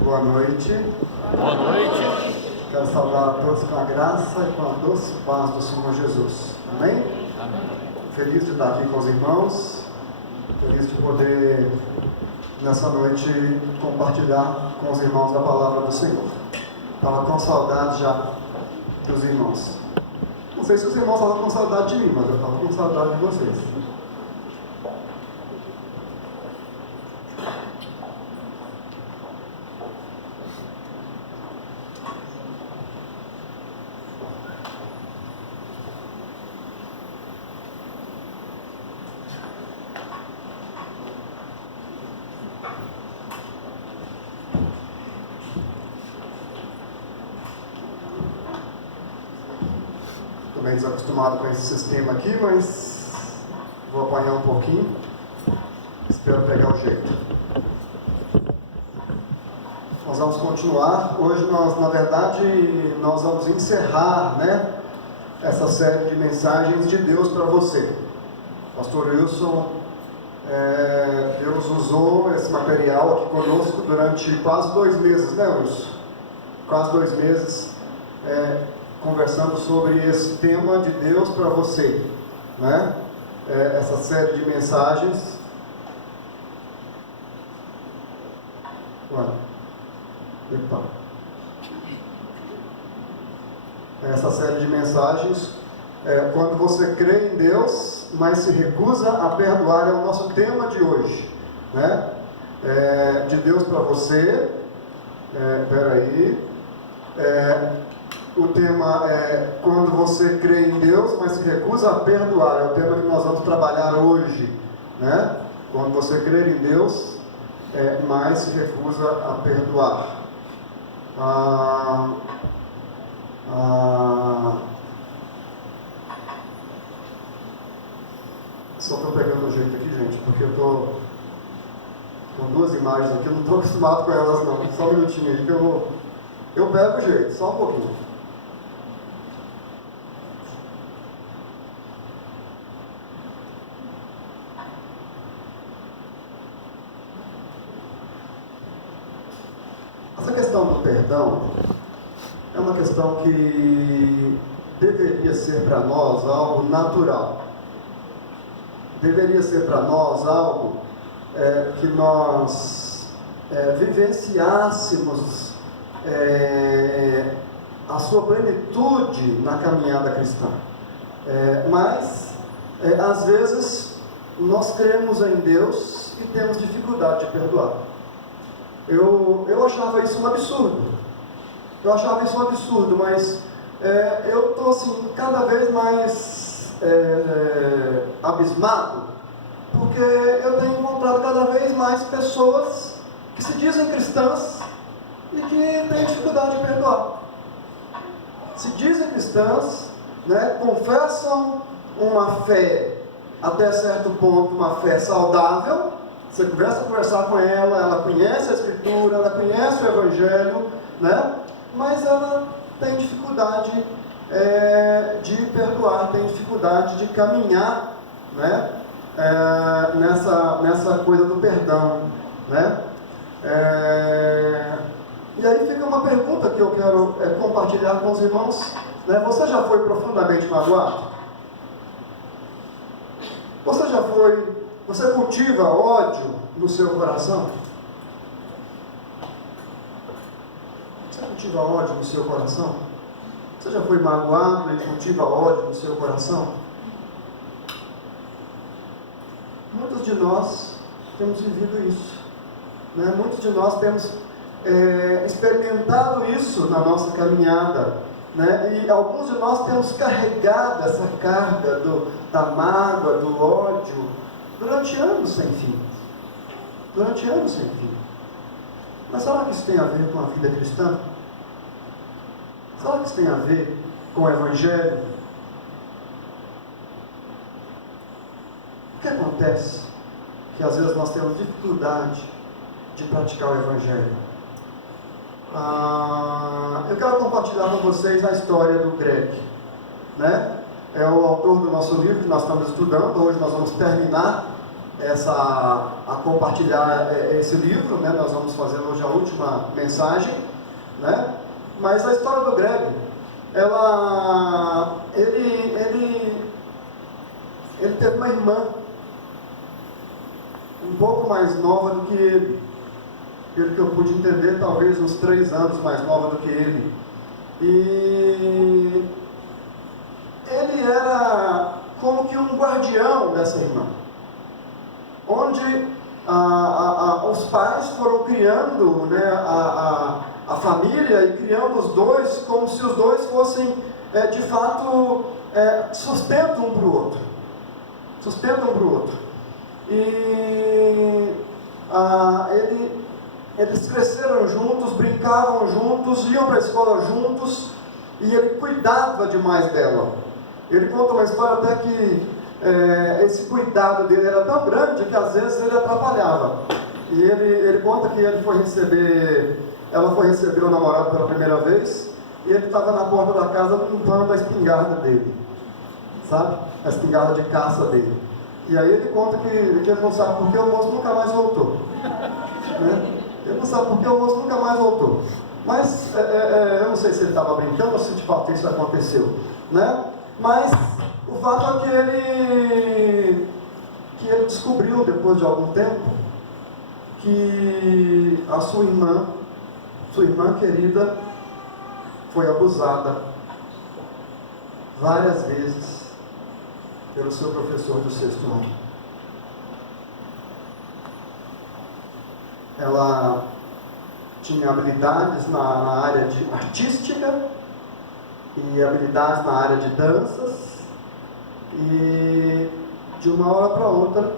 Boa noite. Boa noite. Quero saudar a todos com a graça e com a doce paz do Senhor Jesus. Amém? Amém. Feliz de estar aqui com os irmãos. Feliz de poder, nessa noite, compartilhar com os irmãos a palavra do Senhor. Estava com saudade já dos irmãos. Não sei se os irmãos estavam com saudade de mim, mas eu estava com saudade de vocês. Estou meio desacostumado com esse sistema aqui, mas vou apanhar um pouquinho. Espero pegar o jeito. Nós vamos continuar. Hoje na verdade, nós vamos encerrar, essa série de mensagens de Deus para você. Pastor Wilson, Deus usou esse material aqui conosco durante quase 2 meses, né, Wilson? Quase 2 meses, conversando sobre esse tema de Deus para você, né? Essa série de mensagens. Essa série de mensagens, quando você crê em Deus, mas se recusa a perdoar, é o nosso tema de hoje, né? De Deus para você. O tema é quando você crê em Deus, mas se recusa a perdoar. É o tema que nós vamos trabalhar hoje, né? Quando você crê em Deus, mas se recusa a perdoar. Só estou pegando o jeito aqui, gente, porque eu estou com 2 imagens aqui, eu não estou acostumado com elas não. Só um minutinho aí que eu pego o jeito, só um pouquinho. Essa questão do perdão é uma questão que deveria ser para nós algo natural. Deveria ser para nós algo que nós vivenciássemos a sua plenitude na caminhada cristã. Mas, às vezes, nós cremos em Deus e temos dificuldade de perdoar. Eu achava isso um absurdo. Mas eu estou assim, cada vez mais abismado, porque eu tenho encontrado cada vez mais pessoas que se dizem cristãs e que têm dificuldade de perdoar. Se dizem cristãs, confessam uma fé até certo ponto, uma fé saudável. Você começa a conversar com ela conhece a Escritura, ela conhece o Evangelho, mas ela tem dificuldade de perdoar, tem dificuldade de caminhar, nessa coisa do perdão, E aí fica uma pergunta que eu quero compartilhar com os irmãos, Você já foi profundamente magoado? Você cultiva ódio no seu coração? Você cultiva ódio no seu coração? Você já foi magoado e cultiva ódio no seu coração? Muitos de nós temos vivido isso, Muitos de nós temos experimentado isso na nossa caminhada, E alguns de nós temos carregado essa carga da mágoa, do ódio, durante anos sem fim. Mas será que isso tem a ver com a vida cristã? Será que isso tem a ver com o Evangelho? O que acontece? Que às vezes nós temos dificuldade de praticar o Evangelho. Eu quero compartilhar com vocês a história do Greg, É o autor do nosso livro que nós estamos estudando. Hoje nós vamos terminar a compartilhar esse livro, né? Nós vamos fazer hoje a última mensagem, né? Mas a história do Greg, ele teve uma irmã um pouco mais nova do que ele, pelo que eu pude entender, talvez uns 3 anos mais nova do que ele. E ele era como que um guardião dessa irmã, onde os pais foram criando, né, a família e criando os dois como se os dois fossem, de fato, sustento um para o outro. Sustentam um para o outro. E eles cresceram juntos, brincavam juntos, iam para a escola juntos, e ele cuidava demais dela. Ele conta uma história até que esse cuidado dele era tão grande que às vezes ele atrapalhava. E ele conta que ela foi receber o namorado pela primeira vez, e ele estava na porta da casa limpando a espingarda dele, sabe? A espingarda de caça dele. E aí ele conta que ele não sabe por que o moço nunca mais voltou. Né? Ele não sabe por que o moço nunca mais voltou. Mas eu não sei se ele estava brincando ou se de fato isso aconteceu. Né? Mas o fato é que ele descobriu, depois de algum tempo, que a sua irmã querida, foi abusada várias vezes pelo seu professor do 6º ano. Ela tinha habilidades na área de artística e habilidades na área de danças, e de uma hora para outra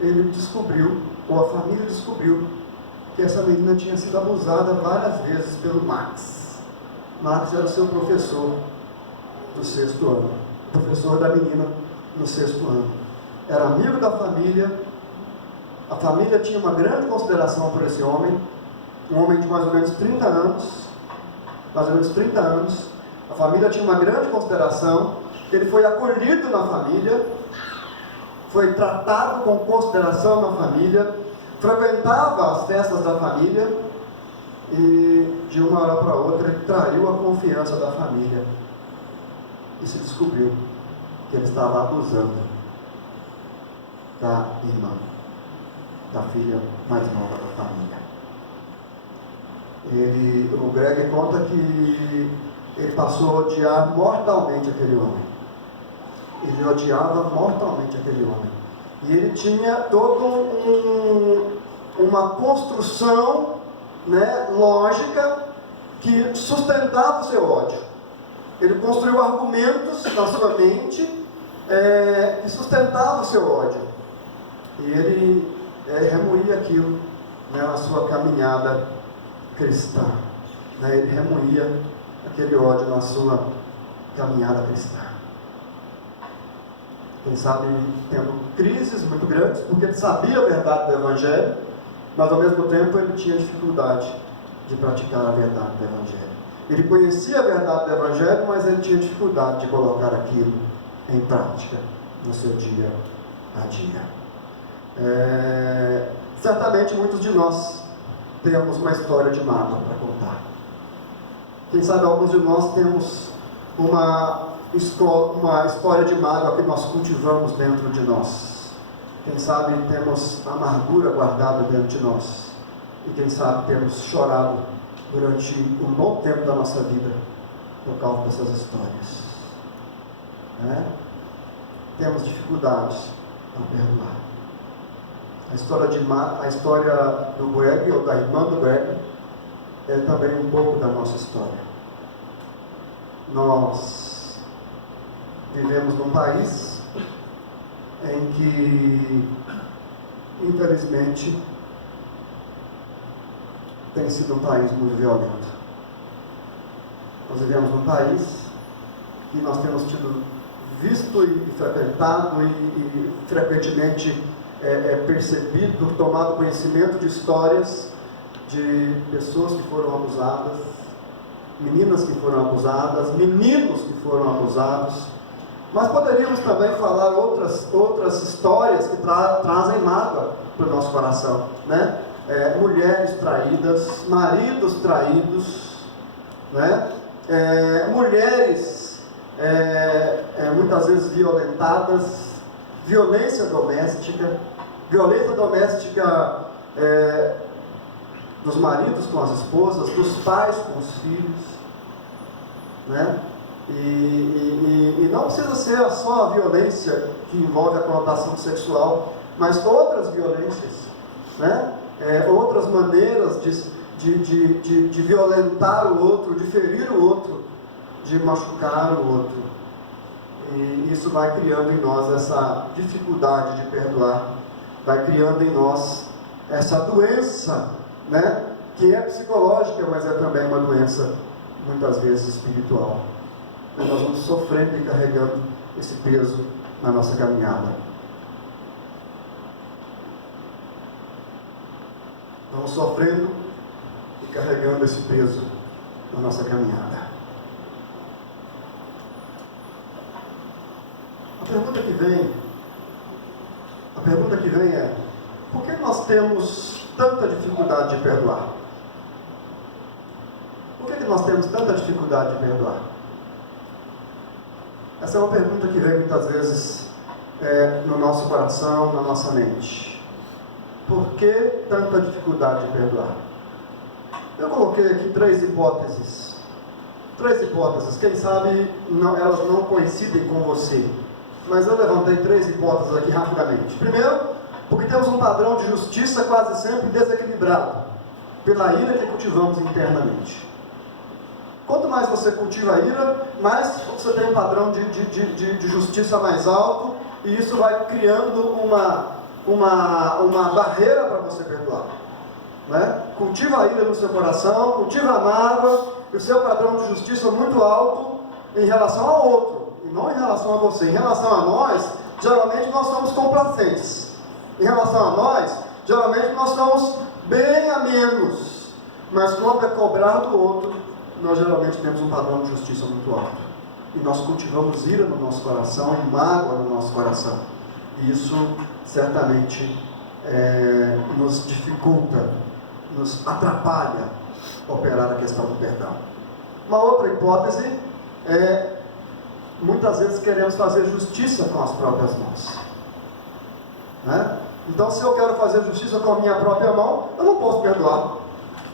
ele descobriu, ou a família descobriu, que essa menina tinha sido abusada várias vezes pelo Max. Max era o seu professor do 6º ano, professor da menina no 6º ano. Era amigo da família, a família tinha uma grande consideração por esse homem, um homem de mais ou menos 30 anos, a família tinha uma grande consideração, ele foi acolhido na família, foi tratado com consideração na família, frequentava as festas da família, e de uma hora para outra ele traiu a confiança da família e se descobriu que ele estava abusando da irmã, da filha mais nova da família. O Greg conta que ele passou a odiar mortalmente aquele homem. Ele odiava mortalmente aquele homem. E ele tinha toda uma construção, né, lógica que sustentava o seu ódio. Ele construiu argumentos na sua mente que sustentavam o seu ódio. E ele remoía aquilo, né, na sua caminhada cristã. Né, ele remoía aquele ódio na sua caminhada cristã. Quem sabe tendo crises muito grandes, porque ele sabia a verdade do Evangelho, mas ao mesmo tempo ele tinha dificuldade de praticar a verdade do Evangelho. Ele conhecia a verdade do Evangelho, mas ele tinha dificuldade de colocar aquilo em prática no seu dia a dia. Certamente muitos de nós temos uma história de mágoa para contar. Quem sabe alguns de nós temos uma história de mágoa que nós cultivamos dentro de nós. Quem sabe temos amargura guardada dentro de nós. E quem sabe temos chorado durante um bom tempo da nossa vida por causa dessas histórias. Temos dificuldades a perdoar. A história do Greg, ou da irmã do Greg, é também um pouco da nossa história. Nós vivemos num país em que, infelizmente, tem sido um país muito violento. Nós vivemos num país que nós temos visto e frequentado e frequentemente percebido, tomado conhecimento de histórias de pessoas que foram abusadas, meninas que foram abusadas, meninos que foram abusados, Mas poderíamos também falar outras histórias que trazem mágoa para o nosso coração, né? Mulheres traídas, maridos traídos, né? Mulheres muitas vezes violentadas, violência doméstica dos maridos com as esposas, dos pais com os filhos, né? E não precisa ser só a violência que envolve a conotação sexual, mas outras violências, né? Outras maneiras de violentar o outro, de ferir o outro, de machucar o outro. E isso vai criando em nós essa dificuldade de perdoar, vai criando em nós essa doença, né? Que é psicológica, mas é também uma doença, muitas vezes, espiritual. E nós vamos sofrendo e carregando esse peso na nossa caminhada. Vamos sofrendo e carregando esse peso na nossa caminhada. A pergunta que vem é: por que nós temos tanta dificuldade de perdoar? Por que nós temos tanta dificuldade de perdoar? Essa é uma pergunta que vem muitas vezes no nosso coração, na nossa mente. Por que tanta dificuldade de perdoar? Eu coloquei aqui três hipóteses. Quem sabe elas não coincidem com você. Mas eu levantei três hipóteses aqui rapidamente. Primeiro, porque temos um padrão de justiça quase sempre desequilibrado pela ira que cultivamos internamente. Quanto mais você cultiva a ira, mais você tem um padrão de justiça mais alto, e isso vai criando uma barreira para você perdoar, né? Cultiva a ira no seu coração, cultiva a mágoa, e o seu padrão de justiça é muito alto em relação ao outro, e não em relação a você. Em relação a nós, geralmente nós somos complacentes. Em relação a nós, geralmente nós somos bem a menos. Mas quando é cobrar do outro, nós geralmente temos um padrão de justiça muito alto. E nós cultivamos ira no nosso coração e mágoa no nosso coração. E isso certamente nos dificulta, nos atrapalha operar a questão do perdão. Uma outra hipótese é: muitas vezes queremos fazer justiça com as próprias mãos, né? Então, se eu quero fazer justiça com a minha própria mão, eu não posso perdoar,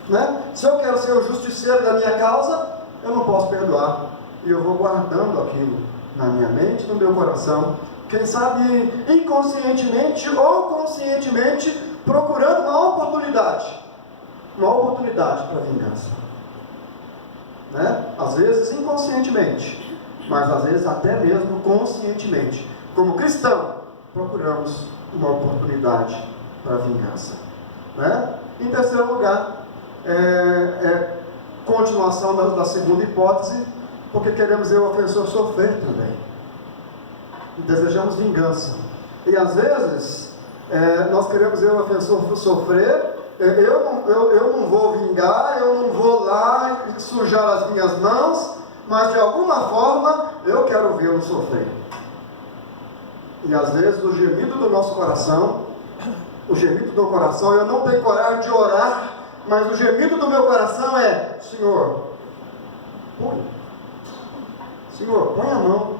né? Se eu quero ser o justiceiro da minha causa, eu não posso perdoar. E eu vou guardando aquilo na minha mente, no meu coração, quem sabe inconscientemente ou conscientemente, procurando uma oportunidade para vingança, né? Às vezes inconscientemente, mas às vezes até mesmo conscientemente. Como cristão, procuramos uma oportunidade para vingança, né? Em terceiro lugar, continuação da segunda hipótese, porque queremos ver o ofensor sofrer também. Desejamos vingança. E às vezes, nós queremos ver o ofensor sofrer. Eu não vou vingar, eu não vou lá sujar as minhas mãos, mas de alguma forma eu quero vê-lo sofrer. E às vezes o gemido do nosso coração, eu não tenho coragem de orar, mas o gemido do meu coração é: Senhor, põe a mão.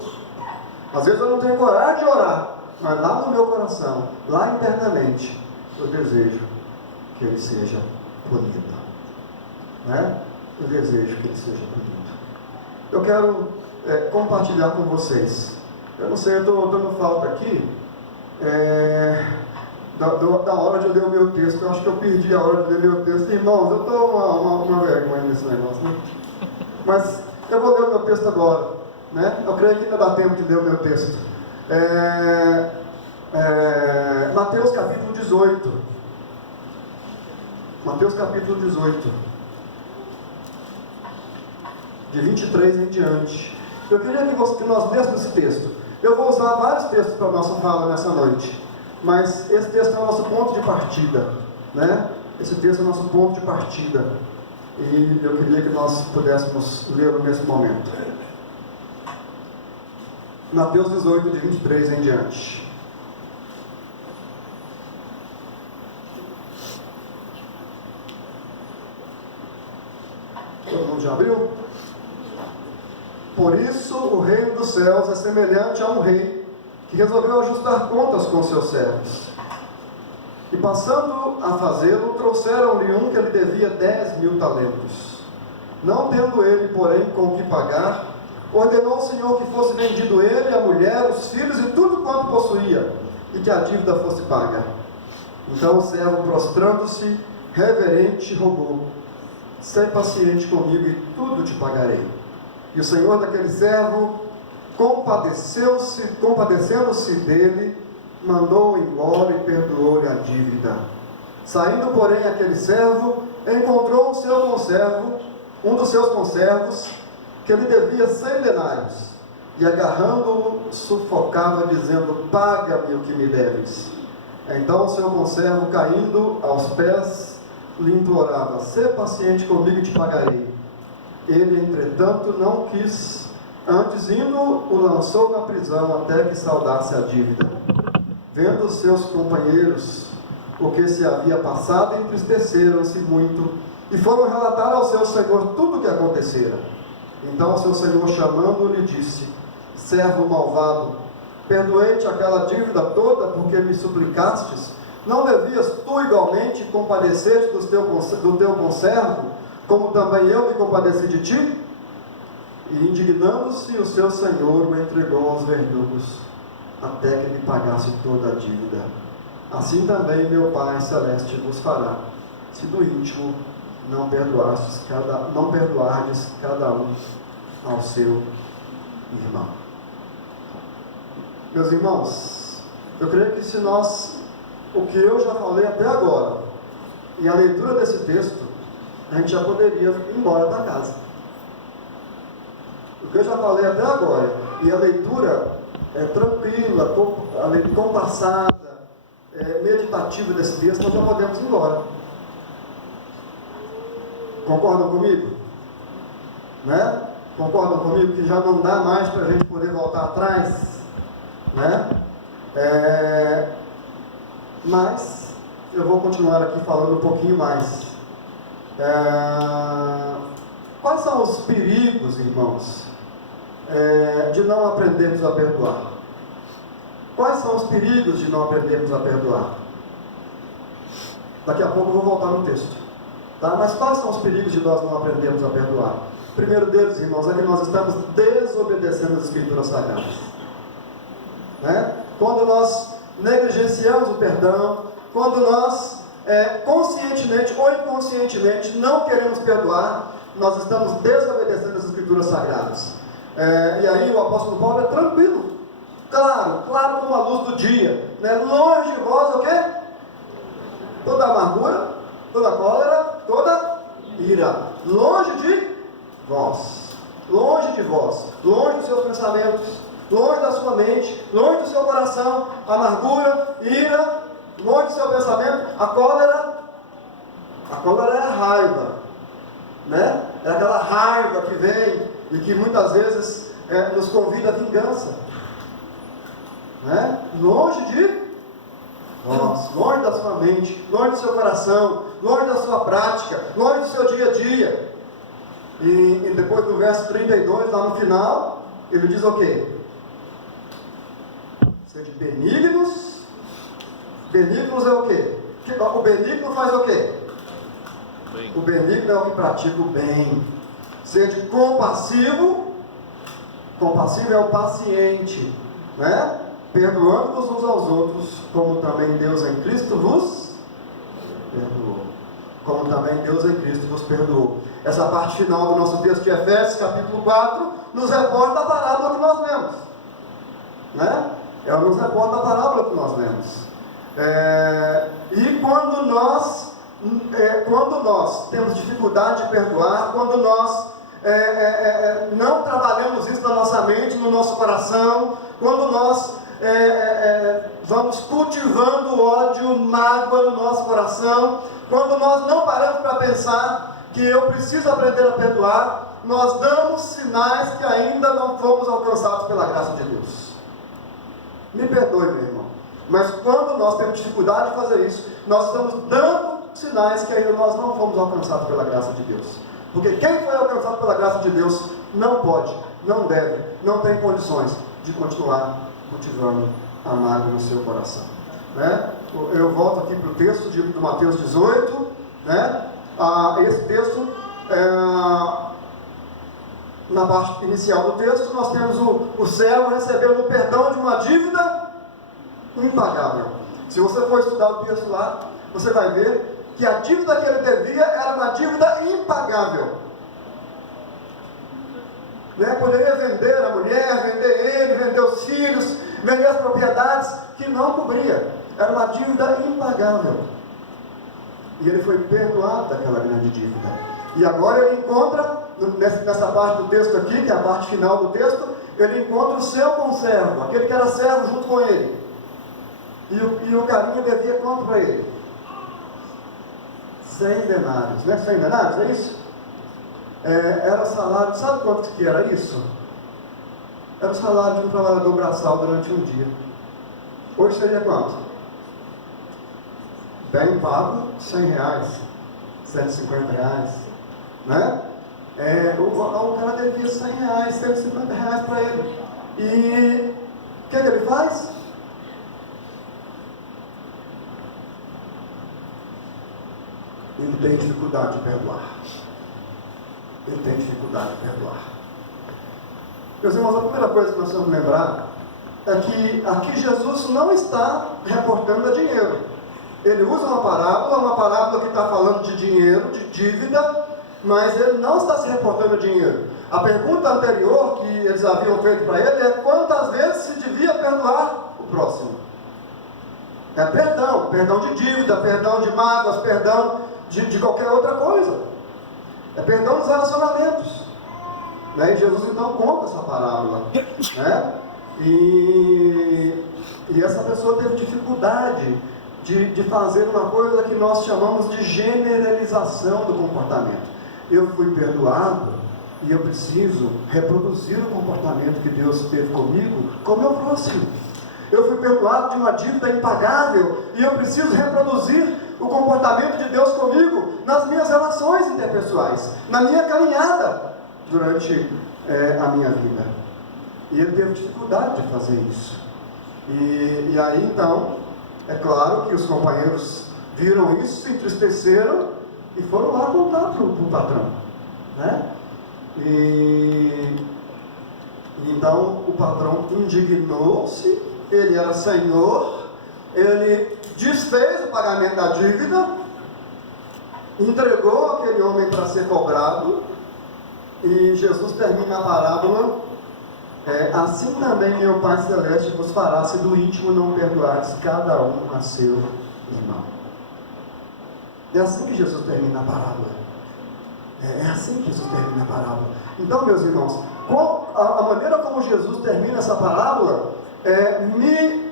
Às vezes eu não tenho coragem de orar, mas lá no meu coração, lá internamente, eu desejo que ele seja punido, né? Eu desejo que ele seja punido. Eu quero compartilhar com vocês. Eu não sei, eu estou dando falta aqui da hora de eu ler o meu texto. Eu acho que eu perdi a hora de ler meu texto. Irmãos, eu estou uma vergonha nesse negócio, né? Mas eu vou ler o meu texto agora, né? Eu creio que ainda dá tempo de ler o meu texto. Mateus capítulo 18. Mateus capítulo 18. De 23 em diante. Eu queria que nós lêssemos esse texto. Eu vou usar vários textos para a nossa fala nessa noite, mas esse texto é o nosso ponto de partida, né? Esse texto é o nosso ponto de partida, e eu queria que nós pudéssemos lê-lo nesse momento. Mateus 18, de 23 em diante. Todo mundo já abriu? Por isso o reino dos céus é semelhante a um rei que resolveu ajustar contas com seus servos. E passando a fazê-lo, trouxeram-lhe um que lhe devia 10.000 talentos. Não tendo ele, porém, com o que pagar, ordenou ao Senhor que fosse vendido ele, a mulher, os filhos e tudo quanto possuía, e que a dívida fosse paga. Então o servo, prostrando-se, reverente, rogou: sê paciente comigo e tudo te pagarei. E o Senhor daquele servo, compadecendo-se dele, mandou-o embora e perdoou-lhe a dívida. Saindo, porém, aquele servo, encontrou um dos seus conservos, que lhe devia 100 denários, e agarrando-o, sufocava, dizendo: paga-me o que me deves. Então o seu conservo, caindo aos pés, lhe implorava: sê paciente comigo e te pagarei. Ele, entretanto, não quis, antes indo, o lançou na prisão até que saudasse a dívida. Vendo os seus companheiros o que se havia passado, entristeceram-se muito e foram relatar ao seu senhor tudo o que acontecera. Então o seu senhor, chamando-o, lhe disse: servo malvado, perdoei-te aquela dívida toda porque me suplicastes. Não devias tu igualmente compadecer-te do teu conservo, como também eu me compadeci de ti? E indignando-se, o seu senhor o entregou aos verdugos, até que lhe pagasse toda a dívida. Assim também meu Pai Celeste vos fará, se do íntimo não perdoardes cada um ao seu irmão. Meus irmãos, eu creio que se nós, o que eu já falei até agora, e a leitura desse texto, a gente já poderia ir embora para casa. O que eu já falei até agora, e a leitura tranquila, compassada, meditativa desse texto, nós já podemos ir embora. Concordam comigo? Né? Concordam comigo que já não dá mais para a gente poder voltar atrás? Né? Mas eu vou continuar aqui falando um pouquinho mais. Quais são os perigos, irmãos, de não aprendermos a perdoar? Quais são os perigos de não aprendermos a perdoar? Daqui a pouco eu vou voltar no texto, tá? Mas quais são os perigos de nós não aprendermos a perdoar? O primeiro deles, irmãos, é que nós estamos desobedecendo as Escrituras Sagradas, né? Quando nós negligenciamos o perdão, quando nós conscientemente ou inconscientemente não queremos perdoar, nós estamos desobedecendo as Escrituras Sagradas. E aí o apóstolo Paulo é tranquilo, claro como a luz do dia, né? Longe de vós o quê? Toda amargura, toda cólera, toda ira. Longe de vós, longe dos seus pensamentos, longe da sua mente, longe do seu coração, amargura, ira, longe do seu pensamento. A cólera é a raiva, né? É aquela raiva que vem e que muitas vezes nos convida à vingança, né? Longe de vós, longe da sua mente, longe do seu coração, longe da sua prática, longe do seu dia a dia. E depois do verso 32, lá no final, ele diz o quê? Sede benignos. Benignos é o quê? O benigno faz o quê? O benigno é o que pratica o bem. Sede compassivo. Compassivo é o paciente, né? Perdoando-vos uns aos outros, como também Deus em Cristo vos perdoou. Como também Deus em Cristo vos perdoou. Essa parte final do nosso texto de Efésios, capítulo 4, nos reporta a parábola que nós lemos, né? Ela nos reporta a parábola que nós lemos. E quando nós temos dificuldade de perdoar, quando nós não trabalhamos isso na nossa mente, no nosso coração, quando nós vamos cultivando ódio, mágoa no nosso coração, quando nós não paramos para pensar que eu preciso aprender a perdoar, nós damos sinais que ainda não fomos alcançados pela graça de Deus. Me perdoe, meu irmão, mas quando nós temos dificuldade de fazer isso, nós estamos dando sinais que ainda nós não fomos alcançados pela graça de Deus. Porque quem foi alcançado pela graça de Deus não pode, não deve, não tem condições de continuar cultivando a mágoa no seu coração. Né? Eu volto aqui para o texto de Mateus 18, né? Esse texto, na parte inicial do texto, nós temos o servo recebendo o perdão de uma dívida impagável. Se você for estudar o texto lá, você vai ver que a dívida que ele devia era uma dívida impagável. Né? Poderia vender a mulher, vender ele, vender os filhos, vender as propriedades, que não cobria. Era uma dívida impagável. E ele foi perdoado daquela grande dívida. E agora ele encontra, nessa parte do texto aqui, que é a parte final do texto, ele encontra o seu conservo, aquele que era servo junto com ele. E o carinha devia quanto para ele? 100 denários, né? 100 denários, é isso? Era o salário, sabe quanto que era isso? Era o salário de um trabalhador braçal durante um dia. Hoje seria quanto? Bem pago, 100 reais, 150 reais, né? O cara devia 100 reais, 150 reais para ele. E o que ele faz? Ele tem dificuldade de perdoar. Ele tem dificuldade de perdoar. Meus irmãos, a primeira coisa que nós vamos lembrar é que aqui Jesus não está reportando a dinheiro. Ele usa uma parábola que está falando de dinheiro, de dívida, mas ele não está se reportando a dinheiro. A pergunta anterior que eles haviam feito para ele é quantas vezes se devia perdoar o próximo. É perdão de dívida, perdão de mágoas, perdão de qualquer outra coisa. É perdão dos relacionamentos. Né? E Jesus então conta essa parábola. Né? E essa pessoa teve dificuldade de fazer uma coisa que nós chamamos de generalização do comportamento. Eu fui perdoado e eu preciso reproduzir o comportamento que Deus teve comigo com o meu próximo. Eu fui perdoado de uma dívida impagável e eu preciso reproduzir o comportamento de Deus comigo nas minhas relações interpessoais, na minha caminhada durante a minha vida. E ele teve dificuldade de fazer isso. E aí então, é claro que os companheiros viram isso, se entristeceram e foram lá contar para o patrão. Né? E então o patrão indignou-se, ele era senhor, ele desfez o pagamento da dívida, entregou aquele homem para ser cobrado, e Jesus termina a parábola: assim também meu Pai Celeste vos fará, se do íntimo não perdoardes cada um a seu irmão. É assim que Jesus termina a parábola. É assim que Jesus termina a parábola. Então, meus irmãos, a maneira como Jesus termina essa parábola me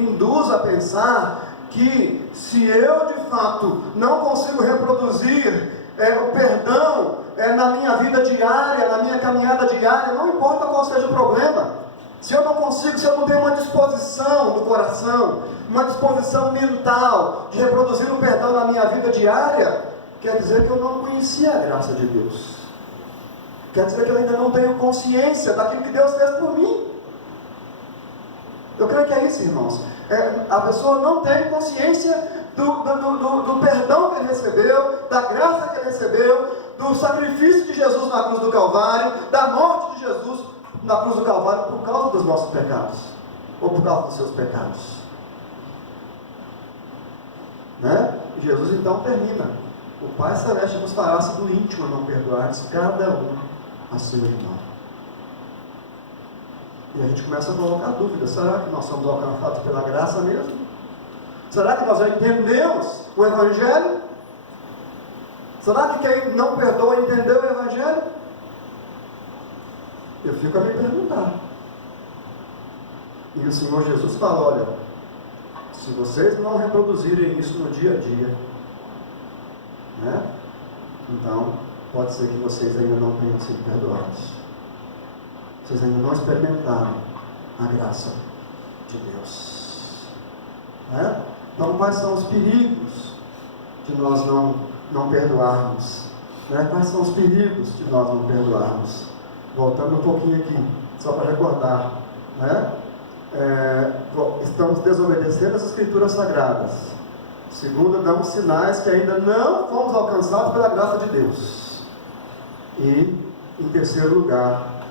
induz a pensar que se eu de fato não consigo reproduzir o perdão na minha vida diária, na minha caminhada diária, não importa qual seja o problema, se eu não consigo, se eu não tenho uma disposição no coração, uma disposição mental de reproduzir o perdão na minha vida diária, quer dizer que eu não conhecia a graça de Deus, quer dizer que eu ainda não tenho consciência daquilo que Deus fez por mim. Eu creio que é isso, irmãos. A pessoa não tem consciência do perdão que ele recebeu, da graça que ele recebeu, do sacrifício de Jesus na cruz do Calvário, da morte de Jesus na cruz do Calvário por causa dos nossos pecados, ou por causa dos seus pecados. Né? E Jesus então termina: o Pai Celeste vos fará, se do íntimo não perdoardes cada um a seu irmão. E a gente começa a colocar dúvidas: será que nós somos alcançados pela graça mesmo? Será que nós já entendemos o Evangelho? Será que quem não perdoa entendeu o Evangelho? Eu fico a me perguntar. E o Senhor Jesus fala: olha, se vocês não reproduzirem isso no dia a dia, né? Então, pode ser que vocês ainda não tenham sido perdoados. Vocês ainda não experimentaram a graça de Deus, né? Então, quais são os perigos de nós não perdoarmos? Né? Quais são os perigos de nós não perdoarmos? Voltando um pouquinho aqui, só para recordar, né? Estamos desobedecendo as Escrituras Sagradas. Segundo, damos sinais que ainda não fomos alcançados pela graça de Deus. E, em terceiro lugar,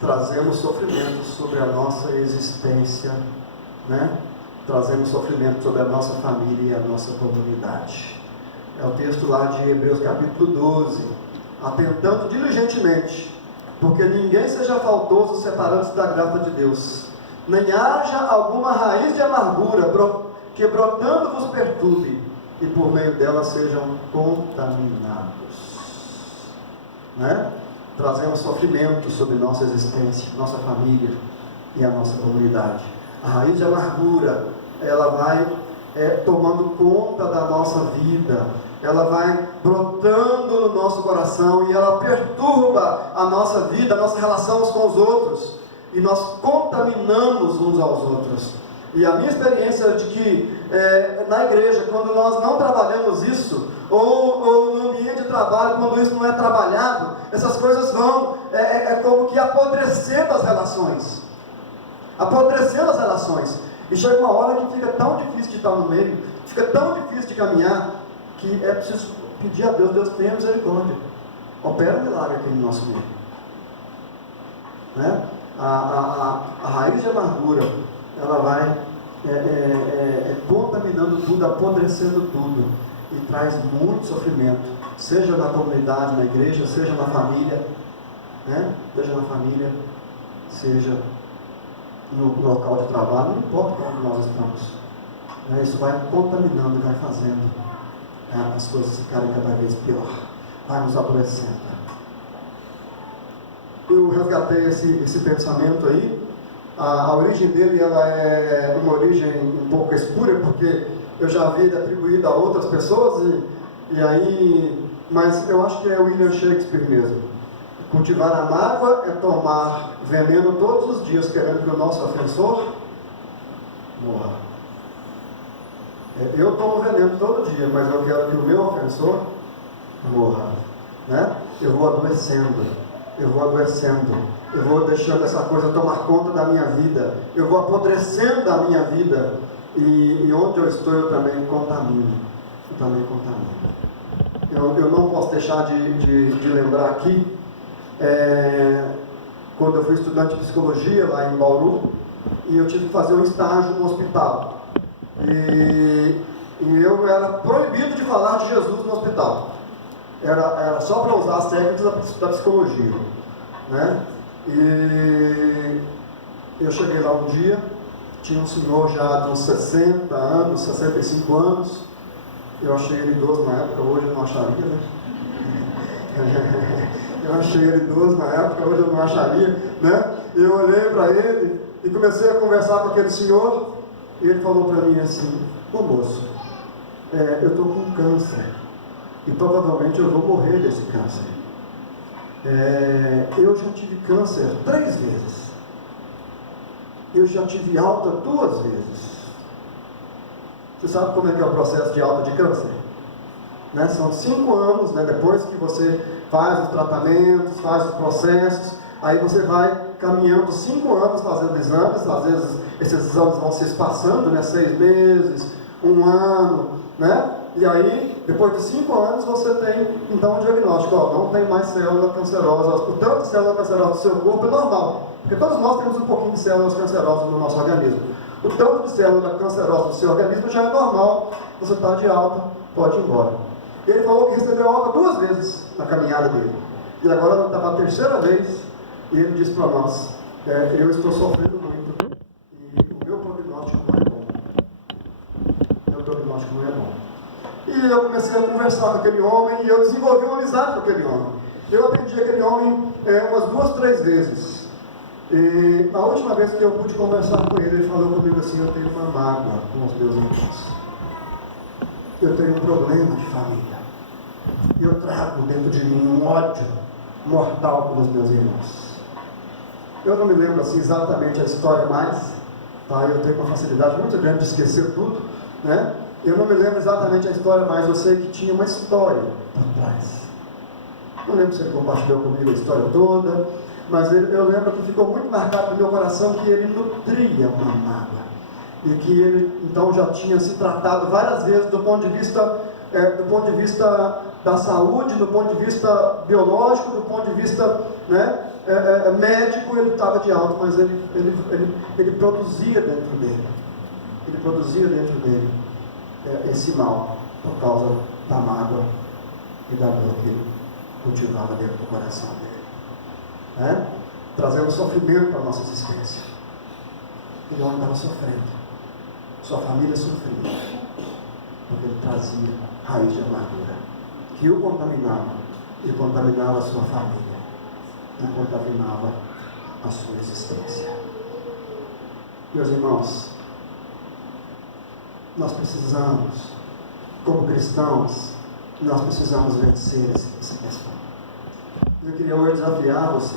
trazemos sofrimento sobre a nossa existência, né? Trazemos sofrimento sobre a nossa família e a nossa comunidade. É o texto lá de Hebreus capítulo 12. Atentando diligentemente, porque ninguém seja faltoso separando-se da graça de Deus, nem haja alguma raiz de amargura que brotando vos perturbe, e por meio dela sejam contaminados, né? Trazemos sofrimento sobre nossa existência, nossa família e a nossa comunidade. A raiz de amargura, ela vai tomando conta da nossa vida, ela vai brotando no nosso coração e ela perturba a nossa vida, a nossa relação uns com os outros, e nós contaminamos uns aos outros. E a minha experiência é de que na igreja, quando nós não trabalhamos isso, ou no ambiente de trabalho, quando isso não é trabalhado, essas coisas vão como que apodrecendo as relações. Apodrecendo as relações. E chega uma hora que fica tão difícil de estar no meio, fica tão difícil de caminhar, que é preciso pedir a Deus, Deus tenha misericórdia. Opera um milagre aqui no nosso meio. Né? A raiz de amargura, ela vai contaminando tudo, apodrecendo tudo, e traz muito sofrimento, seja na comunidade, na igreja, seja na família, né? Seja na família, seja no local de trabalho, não importa onde nós estamos, né? Isso vai contaminando e vai fazendo as coisas ficarem cada vez pior, vai nos adoecendo. Eu resgatei esse pensamento aí. A origem dele, ela é uma origem um pouco espúria, porque eu já vi ele atribuído a outras pessoas, mas eu acho que é William Shakespeare mesmo. Cultivar a mágoa é tomar veneno todos os dias, querendo que o nosso ofensor morra. Eu tomo veneno todo dia, mas eu quero que o meu ofensor morra, né? Eu vou adoecendo, eu vou deixando essa coisa tomar conta da minha vida, eu vou apodrecendo a minha vida, e onde eu estou eu também contamino. Eu não posso deixar de lembrar aqui, quando eu fui estudante de psicologia lá em Bauru, e eu tive que fazer um estágio no hospital. E eu era proibido de falar de Jesus no hospital. Era só para usar as técnicas da psicologia, né? E eu cheguei lá um dia, tinha um senhor já de uns 60 anos, 65 anos. Eu achei ele idoso na época, hoje eu não acharia, né? Eu achei ele idoso na época, hoje eu não acharia, né? Eu olhei para ele e comecei a conversar com aquele senhor, e ele falou para mim assim: ô moço, eu estou com câncer, e provavelmente eu vou morrer desse câncer. Eu já tive câncer 3 vezes. Eu já tive alta 2 vezes. Você sabe como é que é o processo de alta de câncer? Né? São 5 anos, né? Depois que você faz os tratamentos, faz os processos, aí você vai caminhando 5 anos fazendo exames. Às vezes esses exames vão se espaçando, né? 6 meses, 1 ano, né? E aí, depois de 5 anos, você tem então um diagnóstico: não tem mais célula cancerosa. O tanto de célula cancerosa do seu corpo é normal, porque todos nós temos um pouquinho de células cancerosas no nosso organismo. O tanto de célula cancerosa do seu organismo já é normal, você está de alta, pode ir embora. Ele falou que recebeu alta 2 vezes na caminhada dele, e agora estava a 3ª vez, e ele disse para nós: eu estou sofrendo muito, e o meu prognóstico não é bom. E eu comecei a conversar com aquele homem, e eu desenvolvi uma amizade com aquele homem. Eu atendi aquele homem umas 2, 3 vezes. E a última vez que eu pude conversar com ele, ele falou comigo assim: eu tenho uma mágoa com os meus irmãos. Eu tenho um problema de família. Eu trago dentro de mim um ódio mortal pelos meus irmãos. Eu não me lembro assim exatamente a história mais, tá? Eu tenho uma facilidade muito grande de esquecer tudo, né? Eu não me lembro exatamente a história mais, eu sei que tinha uma história por trás. Não lembro se ele compartilhou comigo a história toda, mas eu lembro que ficou muito marcado no meu coração que ele nutria uma mágoa. E que ele então já tinha se tratado várias vezes do ponto de vista da saúde, do ponto de vista biológico, do ponto de vista, né, médico. Ele estava de alto, mas ele produzia dentro dele. Ele produzia dentro dele esse mal por causa da mágoa e da dor que ele cultivava dentro do coração dele, né? Trazendo sofrimento para a nossa existência. Ele estava sofrendo, sua família sofria, porque ele trazia raiz de amargura que o contaminava e contaminava a sua família e contaminava a sua existência. Meus irmãos, nós precisamos, como cristãos, nós precisamos vencer essa questão. Eu queria hoje desafiar você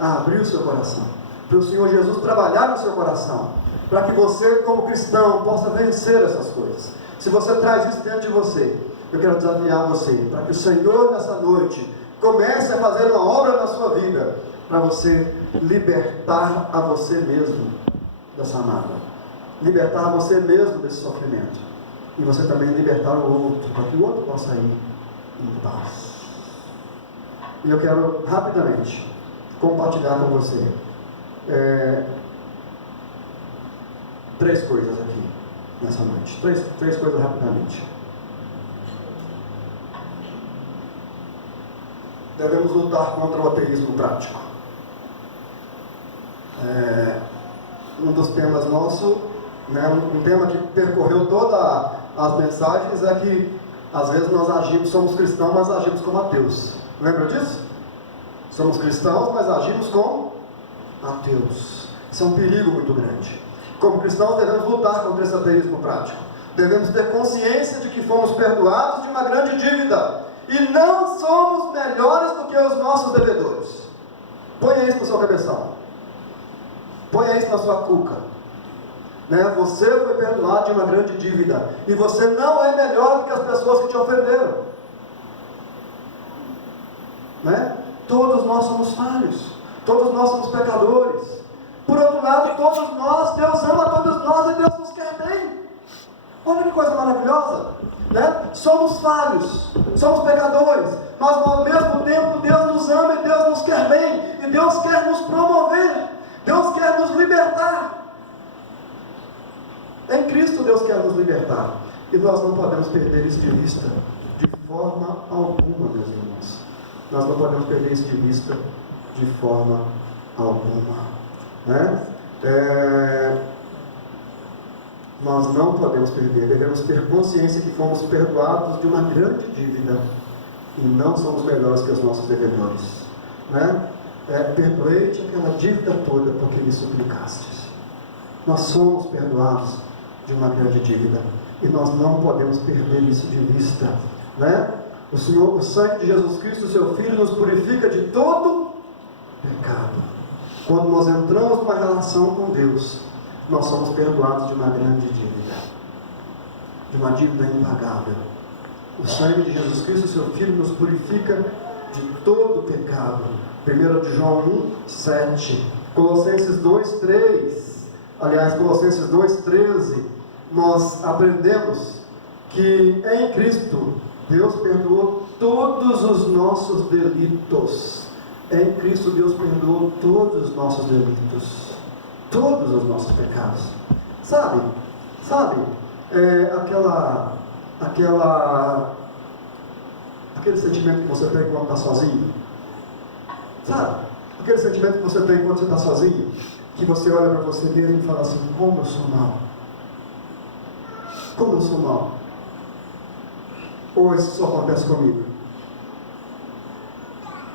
a abrir o seu coração, para o Senhor Jesus trabalhar no seu coração, para que você, como cristão, possa vencer essas coisas. Se você traz isso dentro de você, eu quero desafiar você, para que o Senhor nessa noite comece a fazer uma obra na sua vida, para você libertar a você mesmo dessa mágoa, libertar você mesmo desse sofrimento, e você também libertar o outro, para que o outro possa ir em paz. E eu quero rapidamente compartilhar com você 3 coisas aqui nessa noite. Três coisas rapidamente. Devemos lutar contra o ateísmo prático. Um dos temas nosso, né, um tema que percorreu todas as mensagens, é que às vezes nós agimos, somos cristãos, mas agimos como ateus. Lembra disso? Somos cristãos, mas agimos como ateus. Isso é um perigo muito grande. Como cristãos devemos lutar contra esse ateísmo prático. Devemos ter consciência de que fomos perdoados de uma grande dívida e não somos melhores do que os nossos devedores. Ponha isso no seu cabeção. Ponha isso na sua cuca. Né? Você foi perdoado de uma grande dívida e você não é melhor do que as pessoas que te ofenderam. Né? Todos nós somos falhos, todos nós somos pecadores. Por outro lado, todos nós, Deus ama todos nós e Deus nos quer bem. Olha que coisa maravilhosa, né? Somos falhos, somos pecadores, mas ao mesmo tempo Deus nos ama e Deus nos quer bem, e Deus quer nos promover, Deus quer nos libertar. Em Cristo Deus quer nos libertar, e nós não podemos perder isso de vista de forma alguma, meus irmãos. Nós não podemos perder isso de vista de forma alguma, né? Nós não podemos perder, devemos ter consciência que fomos perdoados de uma grande dívida e não somos melhores que os nossos devedores, né? Perdoei-te aquela dívida toda porque me suplicastes. Nós somos perdoados de uma grande dívida e nós não podemos perder isso de vista, né? O sangue de Jesus Cristo, seu Filho, nos purifica de todo pecado. Quando nós entramos numa relação com Deus, nós somos perdoados de uma grande dívida, de uma dívida impagável. O sangue de Jesus Cristo, seu Filho, nos purifica de todo pecado. 1 João 1:7, Colossenses 2:3, aliás, Colossenses 2:13, nós aprendemos que em Cristo Deus perdoou todos os nossos delitos. Em Cristo Deus perdoou todos os nossos delitos, todos os nossos pecados. Sabe, aquele sentimento que você tem quando está sozinho? Sabe, aquele sentimento que você tem quando você está sozinho, que você olha para você mesmo e fala assim: como eu sou mal, como eu sou mal. Ou isso só acontece comigo?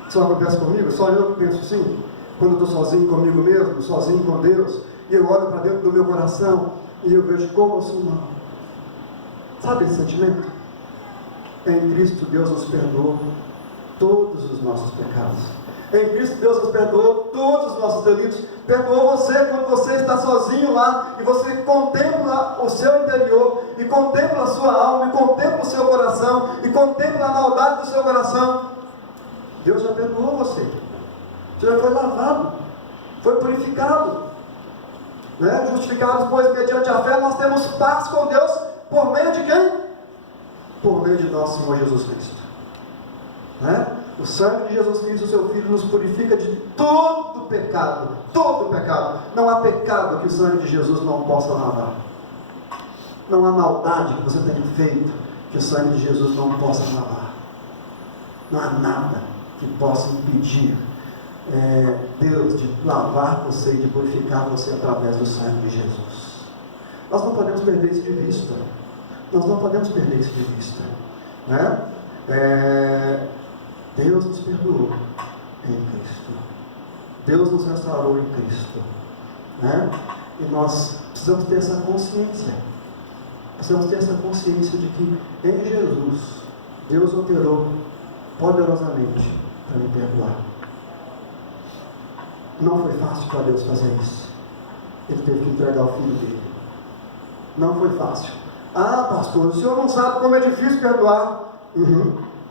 Só acontece comigo? Só eu que penso assim? quando eu estou sozinho comigo mesmo, sozinho com Deus, e eu olho para dentro do meu coração e eu vejo como eu sou mal. Sabe esse sentimento? Em Cristo Deus nos perdoou todos os nossos pecados. Em Cristo Deus nos perdoou todos os nossos delitos. Perdoou você quando você está sozinho lá e você contempla o seu interior, e contempla a sua alma, e contempla o seu coração, e contempla a maldade do seu coração. Deus já perdoou você. Você já foi lavado, foi purificado, né? Justificados, pois, mediante a fé, nós temos paz com Deus por meio de quem? Por meio de nosso Senhor Jesus Cristo, né? O sangue de Jesus Cristo, seu Filho, nos purifica de todo pecado. Todo pecado. Não há pecado que o sangue de Jesus não possa lavar. Não há maldade que você tenha feito que o sangue de Jesus não possa lavar. Não há nada que possa impedir Deus de lavar você e de purificar você através do sangue de Jesus. Nós não podemos perder isso de vista. Nós não podemos perder isso de vista, né? Deus nos perdoou em Cristo. Deus nos restaurou em Cristo, né? E nós precisamos ter essa consciência. Precisamos ter essa consciência de que em Jesus Deus operou poderosamente para me perdoar. Não foi fácil para Deus fazer isso. Ele teve que entregar o filho dele. Não foi fácil. Ah, pastor, o senhor não sabe como é difícil perdoar.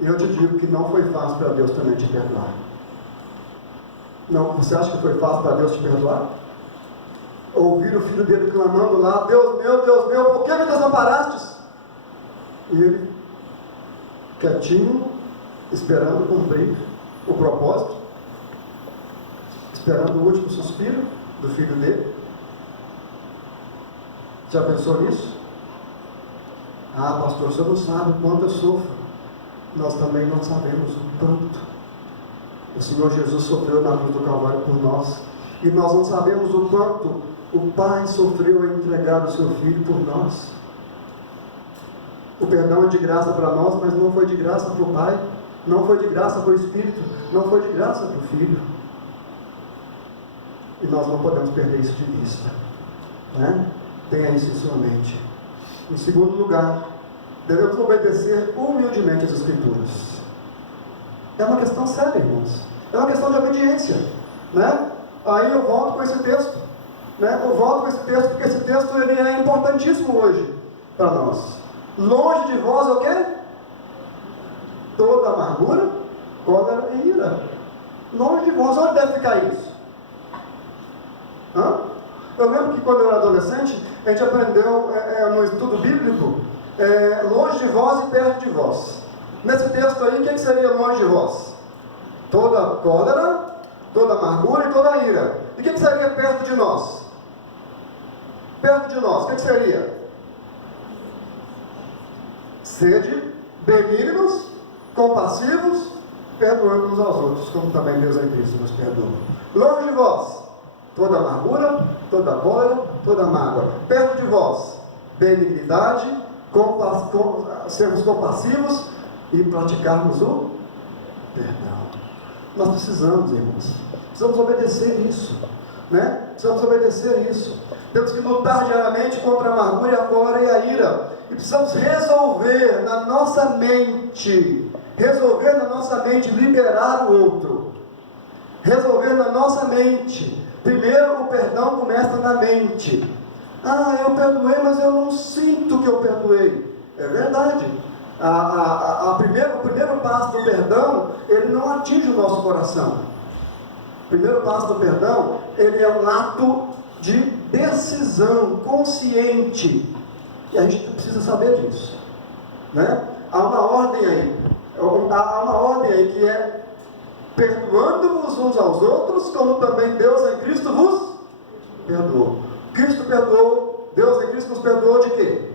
E eu te digo que não foi fácil para Deus também te perdoar. Não, você acha que foi fácil para Deus te perdoar? Ouvir o filho dele clamando lá: Deus meu, por que me desamparastes? E ele, quietinho, esperando cumprir o propósito, esperando o último suspiro do filho dele. Já pensou nisso? Ah, pastor, o senhor não sabe o quanto eu sofro. Nós também não sabemos o quanto o Senhor Jesus sofreu na cruz do Calvário por nós. E nós não sabemos o quanto o Pai sofreu em entregar o seu Filho por nós. O perdão é de graça para nós, mas não foi de graça para o Pai, não foi de graça para o Espírito, não foi de graça para o Filho. E nós não podemos perder isso de vista, né? Tenha isso em sua mente. Em segundo lugar, devemos obedecer humildemente as Escrituras. É uma questão séria, irmãos. É uma questão de obediência, né? Aí eu volto com esse texto, né? Eu volto com esse texto, porque esse texto ele é importantíssimo hoje para nós. Longe de vós o quê? Toda amargura, cólera e ira. Longe de vós. Onde deve ficar isso? Eu lembro que quando eu era adolescente, a gente aprendeu no estudo bíblico, longe de vós e perto de vós. Nesse texto aí, o que seria longe de vós? Toda cólera, toda amargura e toda ira. E o que seria perto de nós? Perto de nós, o que seria? Sede, benignos, compassivos, perdoando uns aos outros, como também Deus em Cristo nos perdoa. Longe de vós, toda amargura, toda cólera, toda mágoa. Perto de vós, benignidade, sermos compassivos e praticarmos o perdão. Nós precisamos, irmãos, precisamos obedecer isso, né? Precisamos obedecer isso. Temos que lutar diariamente contra a amargura, a cólera e a ira. E precisamos resolver na nossa mente liberar o outro. Resolver na nossa mente. Primeiro o perdão começa na mente. Ah, eu perdoei, mas eu não sinto que eu perdoei. É verdade. O primeiro passo do perdão, ele não atinge o nosso coração. O primeiro passo do perdão, ele é um ato de decisão consciente. E a gente precisa saber disso, né? Há uma ordem aí que é: perdoando-vos uns aos outros, como também Deus em Cristo vos perdoou. Cristo perdoou, Deus em Cristo nos perdoou de quê?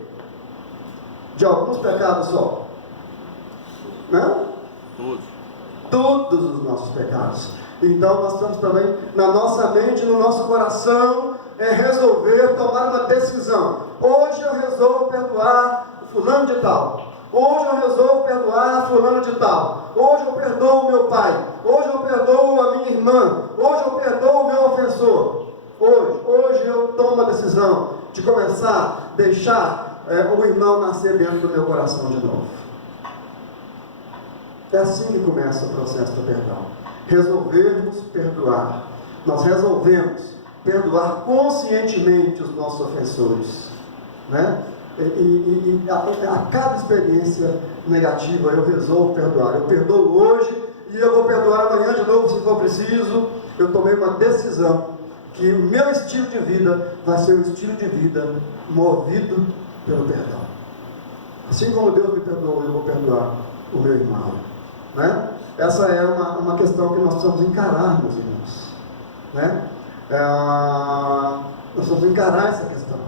De alguns pecados só? Não? Todos os nossos pecados. Então nós estamos também na nossa mente, no nosso coração, resolver tomar uma decisão. Hoje eu resolvo perdoar o fulano de tal. Hoje eu resolvo perdoar fulano de tal. Hoje eu perdoo o meu pai. Hoje eu perdoo a minha irmã. Hoje eu perdoo o meu ofensor. Hoje eu tomo a decisão de começar a deixar o irmão nascer dentro do meu coração de novo. É assim que começa o processo do perdão. Resolvermos perdoar. Nós resolvemos perdoar conscientemente os nossos ofensores, né? A cada experiência negativa eu resolvo perdoar. Eu perdoo hoje e eu vou perdoar amanhã de novo se for preciso. Eu tomei uma decisão que o meu estilo de vida vai ser um estilo de vida movido pelo perdão. Assim como Deus me perdoou, eu vou perdoar o meu irmão, né? Essa é uma questão que nós precisamos encarar, meus irmãos, né? Nós precisamos encarar essa questão.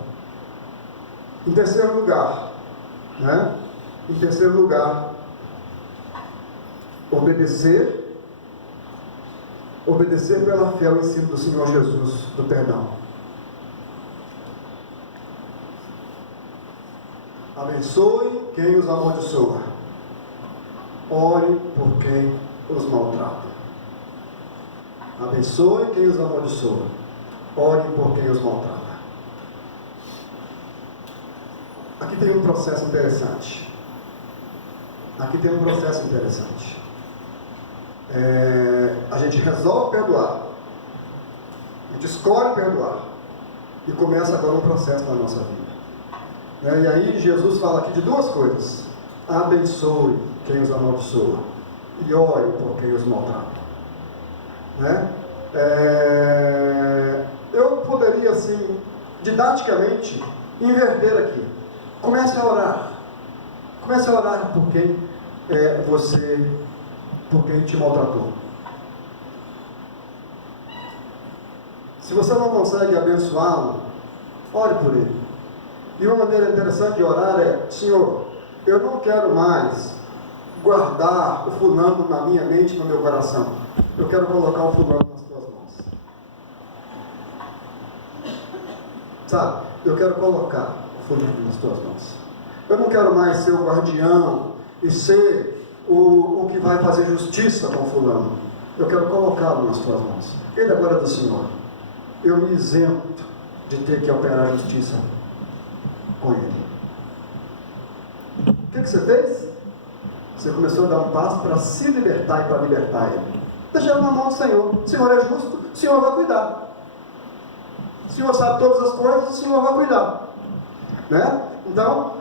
Em terceiro lugar, né? Em terceiro lugar, obedecer pela fé ao ensino do Senhor Jesus do perdão. Abençoe quem os amaldiçoa. Ore por quem os maltrata. Abençoe quem os amaldiçoa. Ore por quem os maltrata. Aqui tem um processo interessante. A gente resolve perdoar. A gente escolhe perdoar. E começa agora um processo na nossa vida. E aí Jesus fala aqui de duas coisas. Abençoe quem os amaldiçoa. E ore por quem os maltrata. Né? Eu poderia, assim, didaticamente, inverter aqui. Comece a orar. Comece a orar por quem por quem te maltratou. Se você não consegue abençoá-lo, ore por ele. E uma maneira interessante de orar é: Senhor, eu não quero mais guardar o fulano na minha mente, no meu coração. Eu quero colocar o fulano nas tuas mãos. Sabe? Eu quero colocar o fulano nas tuas mãos. Eu não quero mais ser o guardião e ser o que vai fazer justiça com o fulano. Eu quero colocá-lo nas tuas mãos. Ele agora é do Senhor. Eu me isento de ter que operar justiça com ele. O que você fez? Você começou a dar um passo para se libertar e para libertar ele. Deixa ele na mão do Senhor. O Senhor é justo, o Senhor vai cuidar. O Senhor sabe todas as coisas, o Senhor vai cuidar. Né? Então,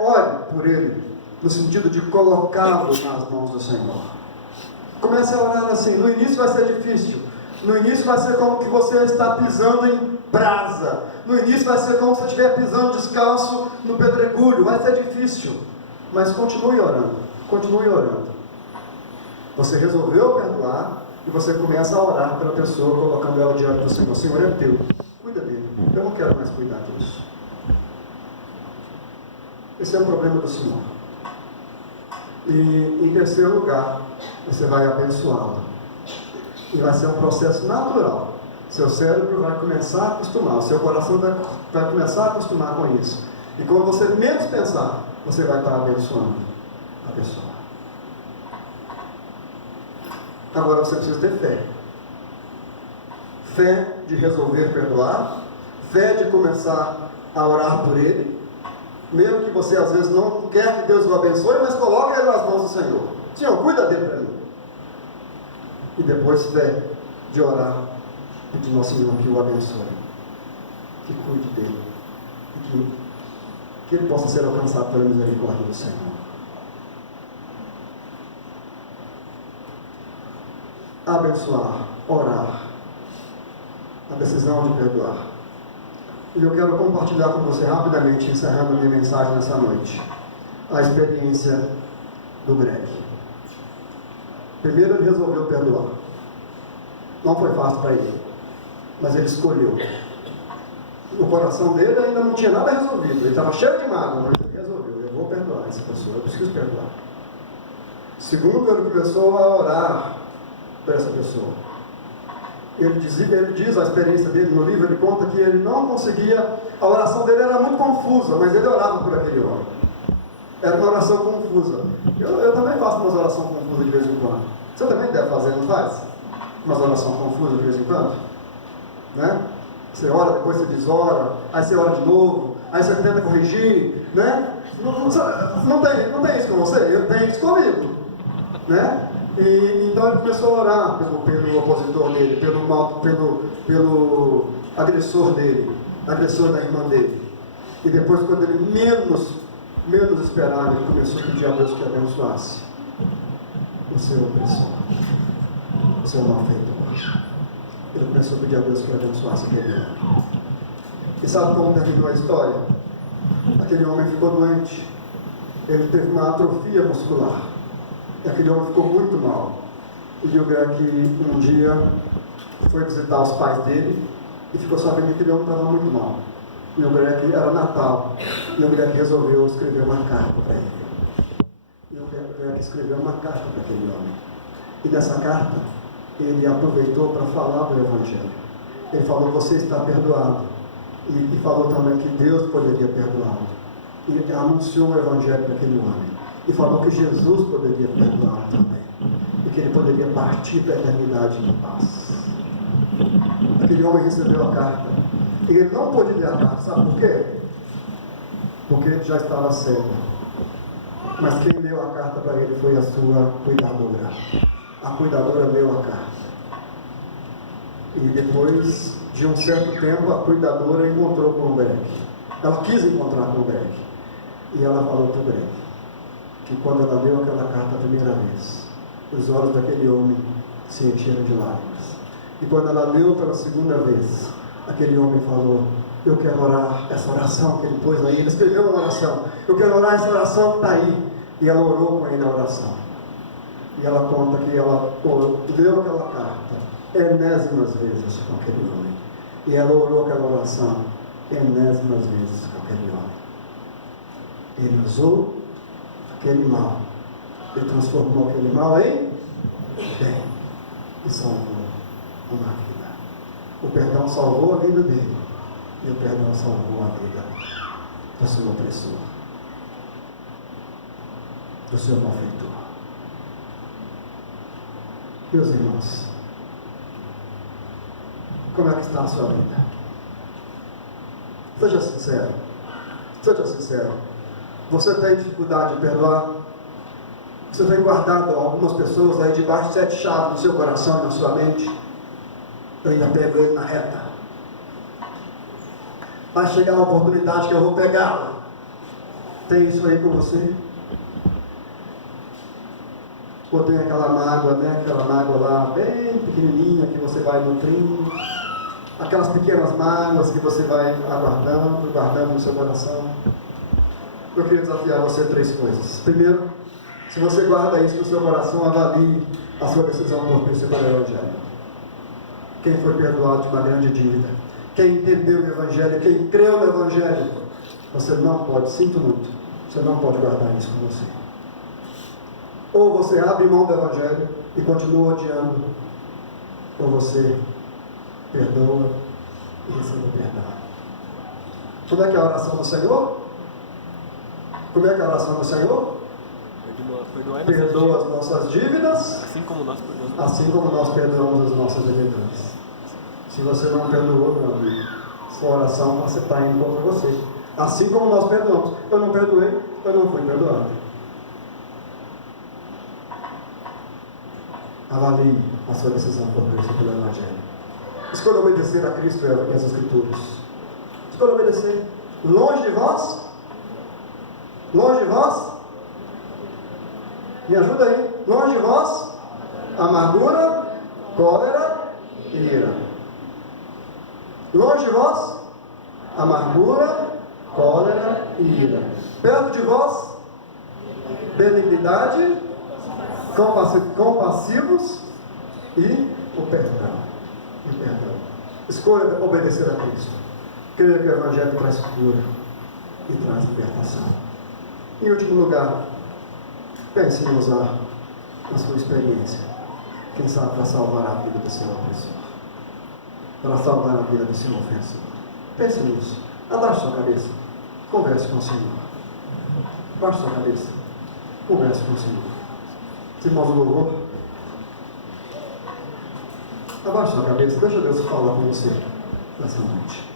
ore por ele, no sentido de colocá-lo nas mãos do Senhor. Comece a orar assim. No início vai ser difícil. No início vai ser como que você está pisando em brasa. No início vai ser como se você estiver pisando descalço no pedregulho. Vai ser difícil. Mas continue orando. Continue orando. Você resolveu perdoar e você começa a orar pela pessoa, colocando ela diante do Senhor. O Senhor é teu. Cuida dele. Eu não quero mais cuidar disso. Esse é o problema do Senhor. E em terceiro lugar, você vai abençoá-lo. E vai ser um processo natural. Seu cérebro vai começar a acostumar, o seu coração vai começar a acostumar com isso. E quando você menos pensar, você vai estar abençoando a pessoa. Agora você precisa ter fé. Fé de resolver perdoar. Fé de começar a orar por ele. Mesmo que você às vezes não quer que Deus o abençoe, mas coloque ele nas mãos do Senhor. Senhor, cuida dele para mim. E depois fé de orar, pedindo ao Senhor que o abençoe, que cuide dele, e que ele possa ser alcançado pela misericórdia do Senhor. Abençoar, orar, a decisão de perdoar. E eu quero compartilhar com você rapidamente, encerrando a minha mensagem nessa noite, a experiência do Greg. Primeiro ele resolveu perdoar. Não foi fácil para ele, mas ele escolheu. O coração dele ainda não tinha nada resolvido, ele estava cheio de mágoa, mas ele resolveu: eu vou perdoar essa pessoa, eu preciso perdoar. Segundo, ele começou a orar por essa pessoa. Ele diz a experiência dele no livro, ele conta que ele não conseguia, a oração dele era muito confusa, mas ele orava por aquele homem. Era uma oração confusa. Eu também faço umas orações confusas de vez em quando. Você também deve fazer, não faz? Umas orações confusas de vez em quando? Né? Você ora, depois você desora, aí você ora de novo, aí você tenta corrigir, né? Não tem isso com você? Eu tenho isso comigo, né? E então ele começou a orar pelo opositor dele, pelo agressor dele, agressor da irmã dele. E depois, quando ele menos esperava, ele começou a pedir a Deus que abençoasse o seu opressor, o seu malfeitor. Ele começou a pedir a Deus que abençoasse aquele homem. E sabe como terminou a história? Aquele homem ficou doente. Ele teve uma atrofia muscular. E aquele homem ficou muito mal. E o Greg um dia foi visitar os pais dele e ficou sabendo que aquele homem estava muito mal. E o Greg era Natal. E o Greg resolveu escrever uma carta para ele. E o Greg escreveu uma carta para aquele homem. E nessa carta, ele aproveitou para falar do Evangelho. Ele falou: você está perdoado. E falou também que Deus poderia perdoá-lo. E anunciou o Evangelho para aquele homem. E falou que Jesus poderia perdoá-lo também. E que ele poderia partir para a eternidade em paz. Aquele homem recebeu a carta. E ele não pôde ler a carta, sabe por quê? Porque ele já estava cego. Mas quem leu a carta para ele foi a sua cuidadora. A cuidadora leu a carta. E depois de um certo tempo, a cuidadora encontrou com o Greg. Ela quis encontrar com o Greg. E ela falou para o Greg que quando ela leu aquela carta a primeira vez, os olhos daquele homem se encheram de lágrimas. E quando ela leu pela segunda vez, aquele homem falou: eu quero orar essa oração que ele pôs aí. Ele escreveu uma oração: eu quero orar essa oração que está aí. E ela orou com ele a oração. E ela conta que ela leu aquela carta enésimas vezes com aquele homem. E ela orou aquela oração enésimas vezes com aquele homem. Ele usou aquele mal. Ele transformou aquele mal em bem. E salvou uma vida. O perdão salvou a vida dele. E o perdão salvou a vida do seu opressor, do seu malfeitor. Meus irmãos, como é que está a sua vida? Seja sincero. Seja sincero. Você tem dificuldade de perdoar? Você tem guardado algumas pessoas aí debaixo de 7 chaves no seu coração e na sua mente? Eu ainda pego ele na reta. Vai chegar a oportunidade que eu vou pegá-la. Tem isso aí com você? Ou tem aquela mágoa, né? Aquela mágoa lá bem pequenininha que você vai nutrindo. Aquelas pequenas mágoas que você vai guardando no seu coração. Eu queria desafiar você 3 coisas. Primeiro, se você guarda isso no seu coração, avalie a sua decisão por principal Evangelho. Quem foi perdoado de uma grande dívida, quem entendeu o Evangelho, quem creu no Evangelho, você não pode, sinto muito, você não pode guardar isso com você. Ou você abre mão do Evangelho e continua odiando, ou você perdoa e recebe o perdão. Como é que é a oração do Senhor? Como é que é a oração do Senhor? Perdoa as nossas dívidas, assim como nós perdoamos. Assim como nós perdoamos os nossos devedores. Se você não perdoou, meu amigo, sua oração você está indo contra você. Assim como nós perdoamos. Eu não perdoei, eu não fui perdoado. Avalie a sua decisão por Cristo pelo Evangelho. Escolha obedecer a Cristo e às Escrituras. Escolha obedecer. Longe de vós. Longe de vós. Me ajuda aí. Longe de vós. Amargura, cólera e ira. Longe de vós. Amargura, cólera e ira. Perto de vós. Benignidade, compassivos e o perdão. Escolha obedecer a Cristo. Creia que o Evangelho traz cura e traz libertação. Em último lugar, pense em usar a sua experiência, quem sabe, para salvar a vida do seu opressor, para salvar a vida do seu ofensor. Pense nisso. Abaixe sua cabeça. Converse com o Senhor. Baixe sua cabeça. Converse com o Senhor. Os irmãos do louvor. Abaixe sua cabeça. Deixa Deus falar com você nessa noite.